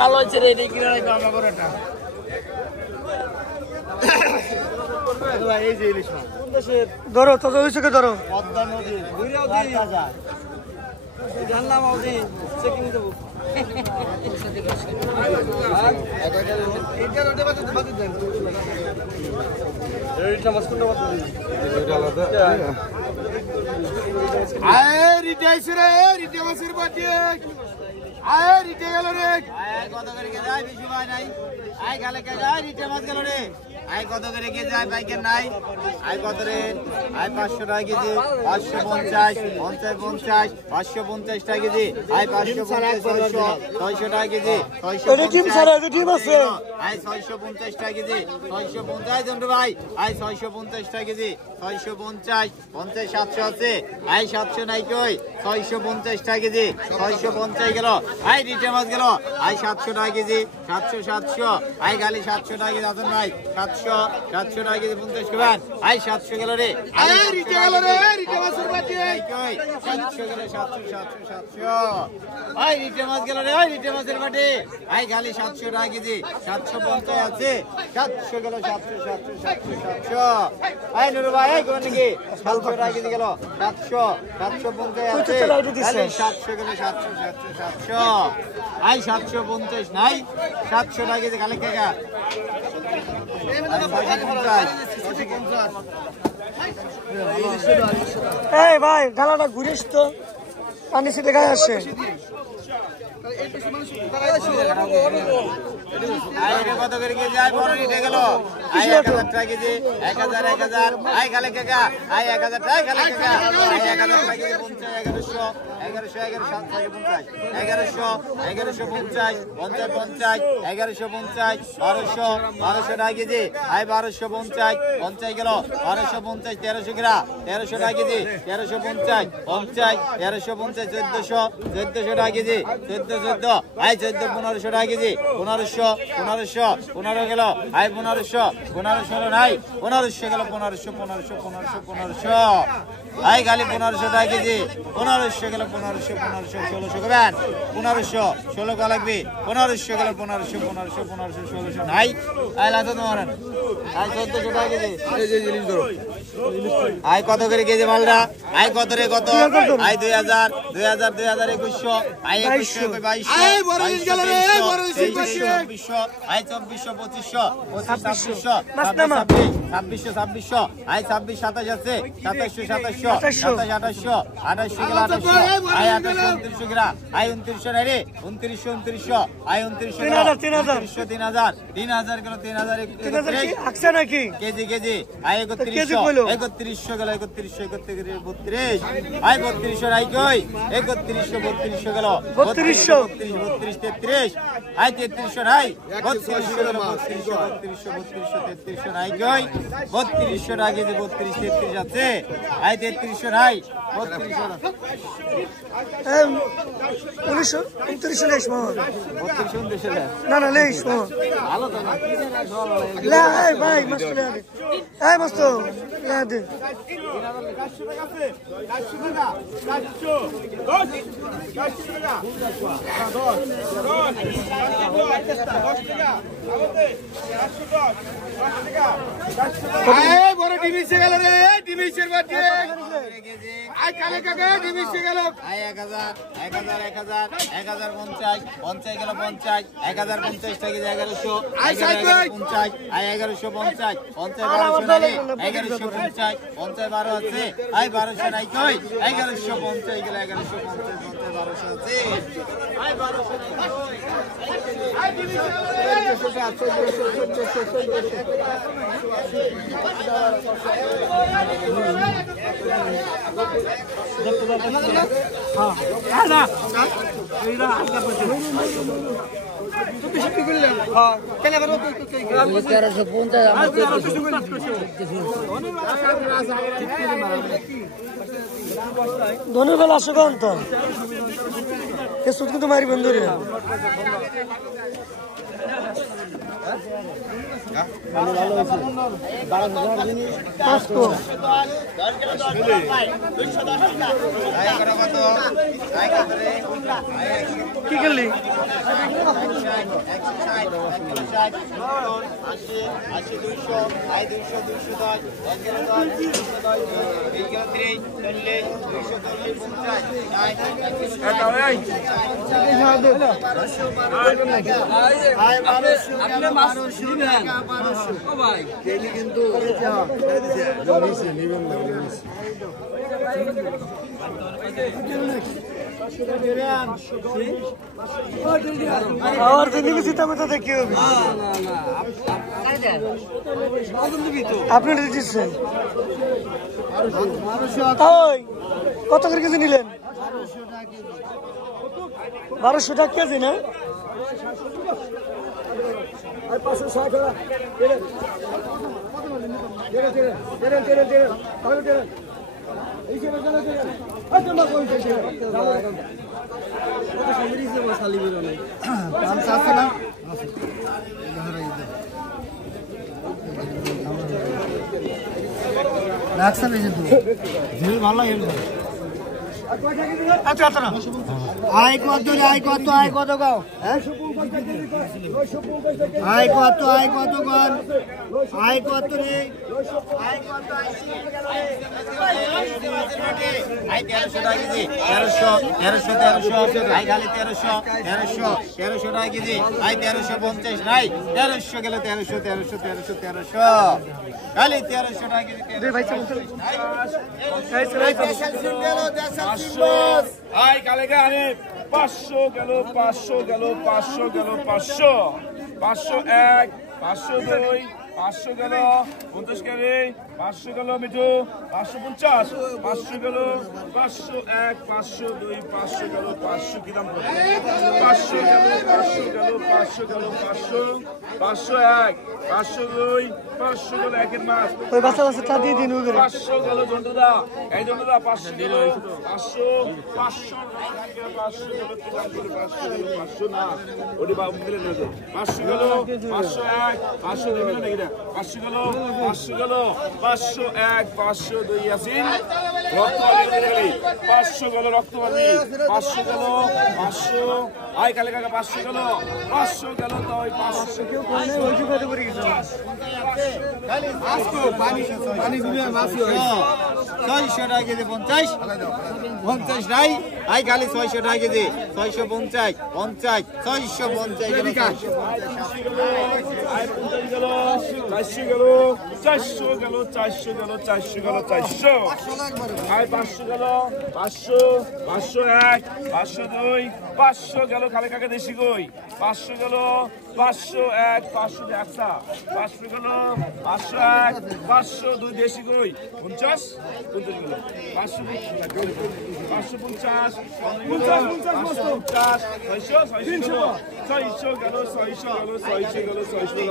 ভালো হচ্ছে রে কিনে রাখবো আমরা বড়টা এই যে ইলিশ মাছ ধরো তো ওইসকে ধরো পদ্মা নদী জানলাম ওদি চেকিং দেবো কত করে যায় বেশি ভাই নাই আয় গালে কে যায় রিটে মাছ গেল রে আয় কত করে কে যায় বাইকের নাই আয় কত রে আয় 500 টাকা কেজি 550 50 550 টাকা কেজি আয় 550 600 টাকা কেজি 650 আয় 650 টাকা কেজি 650 জন্টু ভাই আয় 650 টাকা কেজি 650 50 700 আছে আয় 700 নাই কই 650 টাকা কেজি 650 গেল আয় রিটে মাছ গেল আয় 700 টাকা কেজি 700 আয় গালি 700 টাকা কেজি আছেন ভাই 700 টাকা কেজি 50 করবেন আয় 700 গেল রে আয় রিটে গেল রে রিটে মাছের বাটি কই 700 গেল 700 আয় রিটে মাছ গেল রে আয় রিটে মাছের বাটি আয় গালি 700 টাকা কেজি 750 আছে 700 গেল 700 আয় নুরু ভাই কোন নাকি 700 টাকা কেজি গেল 750 আছে গালি 700 গেল 700 আয় 750 নাই 700 টাকা কেজি গালে কাকা এই ভাই গালাটা ঘুরিস তো পানি সেটে গায়ে আসে কত করে কেজি আয় বড় রিটে গেল আয় 1000 টাকা কেজি 1000 আয় গালে কাকা আয় 1000 টাকা গালে কাকা আয় 1000 টাকা কেজি 1200 টাকা কেজি আয় 1250 50 গেল 1250 1300 গ্রা 1300 টাকা কেজি 1350 50 1350 1400 টাকা কেজি 14 আয় 1500 টাকা কেজি 1500 গেল আয় 1500 নাই 1500 গেল 1500 আয় গালি 1500 টাকা কেজি 1500 গেল 1500 1600 করবেন 1500 16 কা লাগবে 1500 গেল 1500 1600 নাই আয় লাতো মারেন আয় 1400 টাকা কেজি এই যে ইলিশ ধরো আয় কত করে কেজি মালটা আয় কত রে কত আয় 2000 2100 আয় 2100 আয় বড় ইলিশ গেল রে বড় ইলিশ 2400 আয় 2400 2500 2600 আয় 26 27 আছে 27 2800 গেল 2800 আয় 28 গ্রা আয় 2900 নাই রে 2900 আয় 2900 3000 গেল 3000 আকছে নাকি কেজি আয় 3100 গেল 31 আয় 3200 নাই কই 3100 গেল 32 33 আয় 3300 নাই 3200 গেল 3300 নাই কই 3200 টাকা কেজি 32 33 আছে আয় 3300 নাই 3200 লেশ মোহন 3200 না লেশ মোহন ভালো তো না এই ভাই মস্ত লে দে এই মস্ত লে দে 400 টাকা আছে 400 টাকা 10 বড় ডিবিসে গেল রে ডিবিসের বাটি আয় কালে কাকা ডিবিসে গেল আয় 1050 গেল 50 1050 টাকা 1100 আয় 50 আয় 1150 1150 12 আছে আয় 1200 নাই কই 1150 গেল 1150 1200 আছে আয় 1200 নাই কই আয় ডিবিসে ধনের বেলা আসো কখন তো এ সুদ কিন্তু মারি বন্ধুরে কি করলি और जिंदगी सीता में तो देखिए আপনি দিচ্ছেন কত করে কেজি নিলেন 1200 টাকা কেজি না আচ্ছা আচ্ছা আয় কত আয় কত আয় কত গাও আয় কত আয় কত গান আয় কত রে আয় কত আই 1300 টাকা কেজি 1300 আই খালি 1300 টাকা কেজি আই 1350 নাই 1300 গেল 1300 খালি 1300 টাকা কেজি ভাই আই কালে গানে 500 গেল 500 গেল 500 গেল 500 501 502 500 গেল 50 গেলে 500 গেল মিঠু 550 500 গেল 501 502 500 গেল 500 কি দাম পড়ে 500 গেল 500 গেল 500 গেল 500 501 502 500 গেল একের মাছ ওই বাচ্চা বাচ্চা দিয়ে দিন 500 গেল জন্টুদা এই জন্টুদা 500 দিল 500 500 গেল কি দাম করে 500 না ওটি বাবু দিলে না 500 গেল 501 500 দিবেন নাকি না 500 গেল 500 গেল 501 502 ইয়াসিন রক্তবাদী 500 গেল রক্তবাদী 500 গেল 500 আই কালে কাকা 500 গেল 500 গেল তো 500 কেউ কোনে ওই কত করে গেছে খালি আজকে পানি দিলে মাছি হয় 600 টাকা কেজি 50 নাই আই খালি 600 টাকা কেজি 650 650 গেল 400 গেল 400 গেল 400 গেল 400 গেল 400 আই 500 গেল 500 501 502 500 গেল খালে কাকা দেশি কই 500 গেল 501 500 দেখছা 500 গেল 501 502 দেশি কই 50 50 গেল 550 600 গেল 600 গেল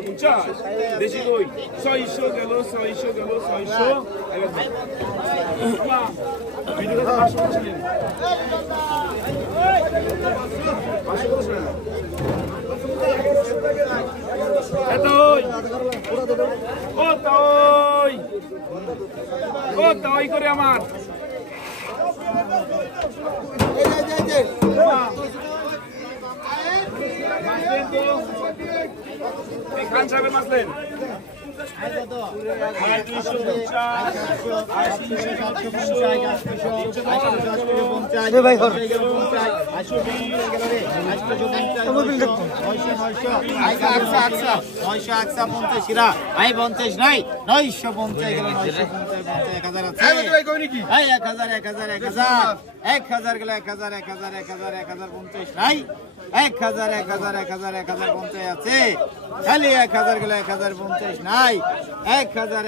50 দেশি কই 600 গেল 600 গেল 600 ভিডিও 500 ও তাই করে আমার খান সাহেবের মাসলেন আই 50 নাই 950 গেল 1000 আছে 1000 গেল 1050 নাই 1000 আছে খালি 1000 গেল 1050 নাই 1000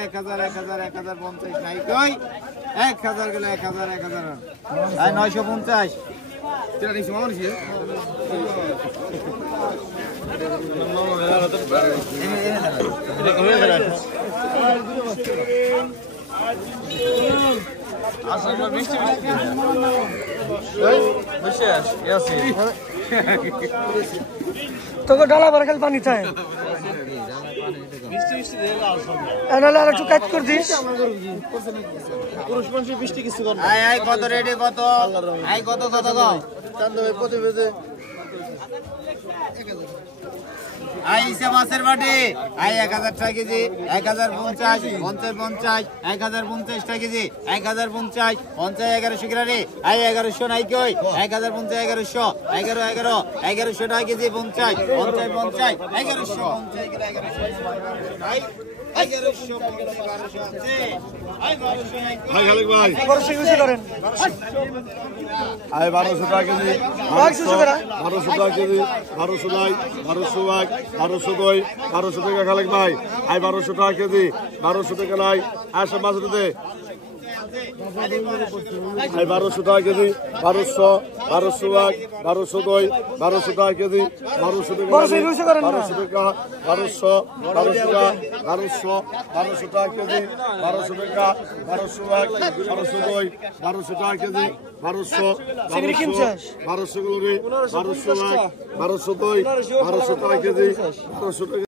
নাই কই 1000 গেল 1000 আর 950 তেরা নিছি মানুষ তোকে ডালা ভরা খালি পানি চাই নাহলে আর একটু কাজ করে দিস আয় আয় কত রেডি কত আয় কত কত আই ইসে মাছের বাটি আই 1000 টাকা কেজি 1050 50 1050 টাকা কেজি 1050 50 1100 গ্রামে আই 1100 নাই কই 1050 1100 11 1100 টাকা কেজি 50 50 1100 আই 1100 ভাই খালেক ভাই বড় সিগুসি করেন আয় 1200 টাকা কেজি 1200 টাকা কেজি 1200 নাই 1200 এক 1202 1200 টাকা খালেক ভাই আয় 1200 টাকা কেজি 1200 টাকা নাই আসে মাছ দিতে আয় 1200 টাকা কেজি 1200 1200 এক 1202 1200 টাকা কেজি 1200 টাকা 1200 টাকা 1200 টাকা কেজি 1200 টাকা 1200 এক 1202 1200 টাকা কেজি 1200 1200 গুলো 1200 এক 1202 1200 টাকা কেজি 1200 টাকা